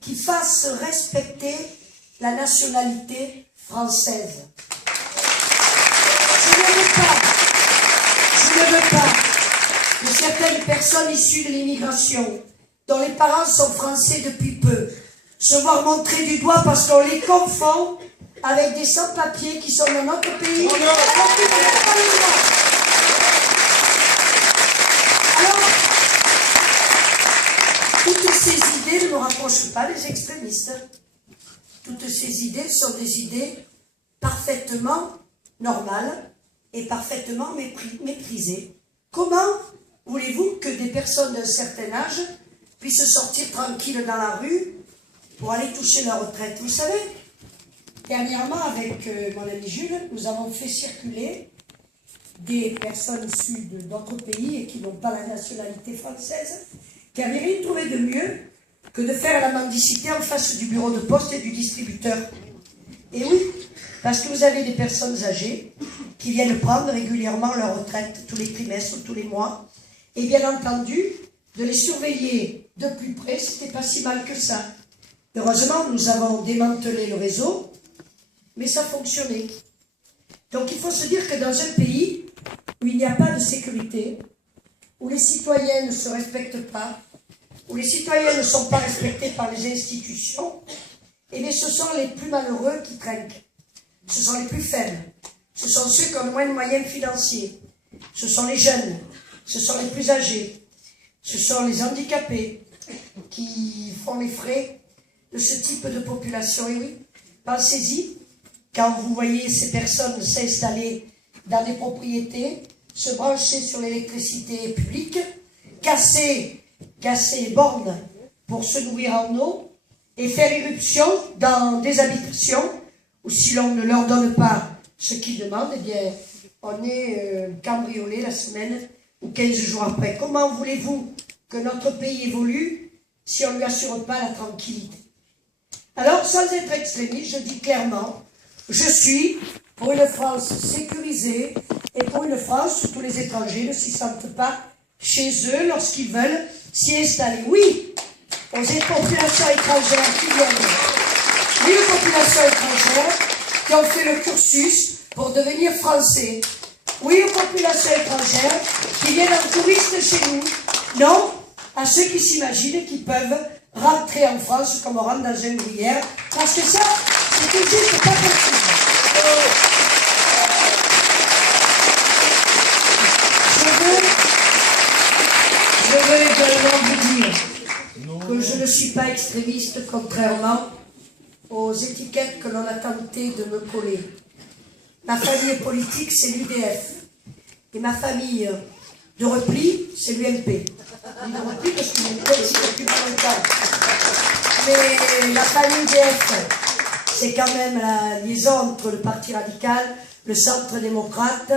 qui fasse respecter la nationalité française. Je ne veux pas que certaines personnes issues de l'immigration, dont les parents sont français depuis peu, se voient montrer du doigt parce qu'on les confond avec des sans-papiers qui sont dans notre pays. Alors, toutes ces idées ne me rapprochent pas des extrémistes. Toutes ces idées sont des idées parfaitement normales et parfaitement méprisées. Comment voulez-vous que des personnes d'un certain âge puissent sortir tranquilles dans la rue pour aller toucher leur retraite? Vous savez, dernièrement, avec mon ami Jules, nous avons fait circuler des personnes issues d'autres pays et qui n'ont pas la nationalité française, qui n'avaient rien trouvé de mieux que de faire la mendicité en face du bureau de poste et du distributeur. Et oui, parce que vous avez des personnes âgées qui viennent prendre régulièrement leur retraite tous les trimestres, tous les mois, et bien entendu, de les surveiller de plus près, c'était pas si mal que ça. Heureusement, nous avons démantelé le réseau, mais ça fonctionnait. Donc il faut se dire que dans un pays où il n'y a pas de sécurité, où les citoyens ne se respectent pas, où les citoyens ne sont pas respectés par les institutions, eh bien ce sont les plus malheureux qui trinquent. Ce sont les plus faibles. Ce sont ceux qui ont le moins de moyens financiers. Ce sont les jeunes. Ce sont les plus âgés. Ce sont les handicapés qui font les frais de ce type de population. Et oui, pensez-y, quand vous voyez ces personnes s'installer dans des propriétés, se brancher sur l'électricité publique, casser les bornes pour se nourrir en eau et faire irruption dans des habitations où si l'on ne leur donne pas ce qu'ils demandent, eh bien, on est cambriolé la semaine ou 15 jours après. Comment voulez-vous que notre pays évolue si on ne lui assure pas la tranquillité? Alors, sans être extrémiste, je dis clairement, je suis pour une France sécurisée et pour une France où tous les étrangers ne s'y sentent pas chez eux lorsqu'ils veulent s'y installer. Oui, aux populations étrangères qui viennent. Oui, aux populations étrangères qui ont fait le cursus pour devenir français. Oui, aux populations étrangères qui viennent en touriste chez nous. Non à ceux qui s'imaginent qu'ils peuvent rentrer en France comme on rentre dans une gruyère, parce que ça, c'est tout juste pas possible. Je veux également vous dire que je ne suis pas extrémiste, contrairement aux étiquettes que l'on a tenté de me coller. Ma famille politique, c'est l'UDF. Et ma famille de repli, c'est l'UMP. De repli parce que l'UMP ici depuis pas longtemps. Mais la famille UDF, c'est quand même la liaison entre le Parti radical, le centre démocrate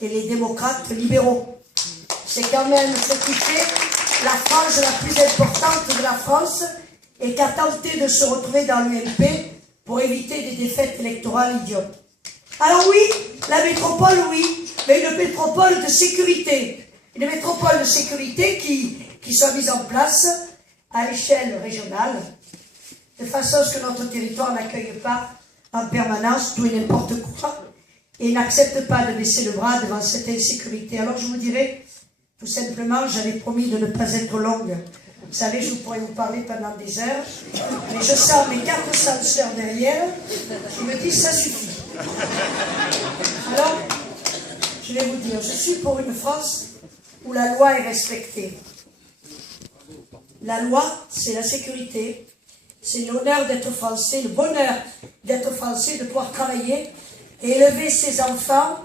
et les démocrates libéraux. C'est quand même ce qui fait la frange la plus importante de la France et qui a tenté de se retrouver dans l'UMP pour éviter des défaites électorales idiotes. Alors oui, la métropole, oui, mais une métropole de sécurité. Une métropole de sécurité qui soit mise en place à l'échelle régionale, de façon à ce que notre territoire n'accueille pas en permanence tout et n'importe quoi, et n'accepte pas de baisser le bras devant cette insécurité. Alors je vous dirais, tout simplement, j'avais promis de ne pas être longue. Vous savez, je pourrais vous parler pendant des heures, mais je sens mes 400 sœurs derrière, je me dis, ça suffit. Alors, je vais vous dire, je suis pour une France où la loi est respectée. La loi, c'est la sécurité, c'est l'honneur d'être français, le bonheur d'être français, de pouvoir travailler et élever ses enfants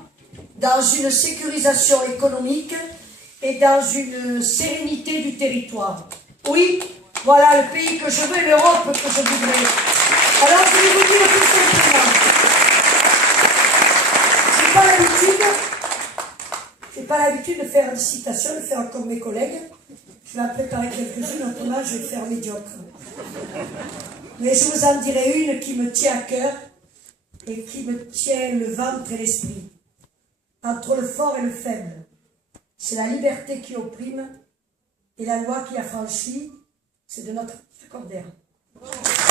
dans une sécurisation économique et dans une sérénité du territoire. Oui, voilà le pays que je veux et l'Europe que je voudrais. Alors je vais vous dire tout simplement, j'ai pas l'habitude de faire des citations, de faire comme mes collègues. Je vais en préparer quelques-unes, autrement je vais faire médiocre. Mais je vous en dirai une qui me tient à cœur et qui me tient le ventre et l'esprit. Entre le fort et le faible, c'est la liberté qui opprime et la loi qui affranchit, c'est de notre accordaire. Bravo.